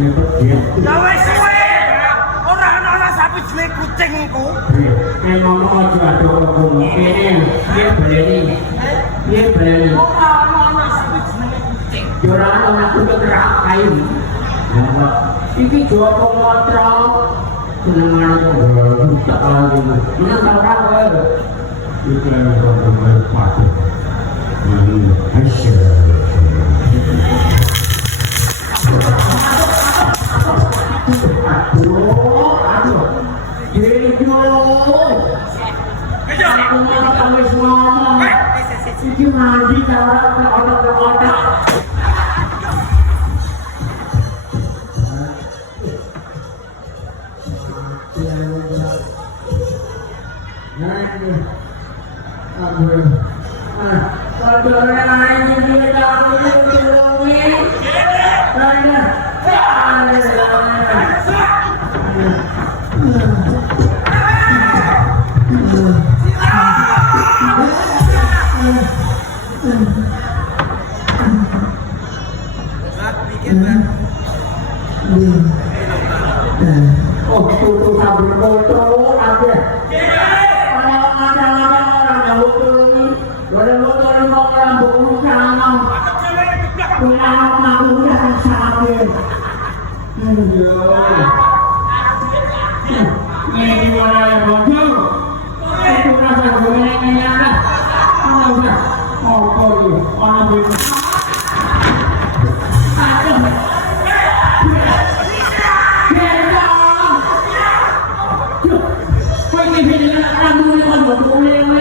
Ya wis kowe. Ora ana sapi jenenge kucing iku. Emang aja ada hukum. Piye baleni? Piye baleni? Ora ana sapi jenenge kucing. Ora ana aku kerak kayu. Iki Joko Matra. Senengan kok tak lagi. Ini ora kowe. Iki ora pati. Asyik. Aduh. Gejo. Aku mau kawin ngomong. Iki mandi cara otak-otak. Oh, tutup sabun foto aja. Hãy subscribe cho kênh Ghiền Mì Gõ để không bỏ lỡ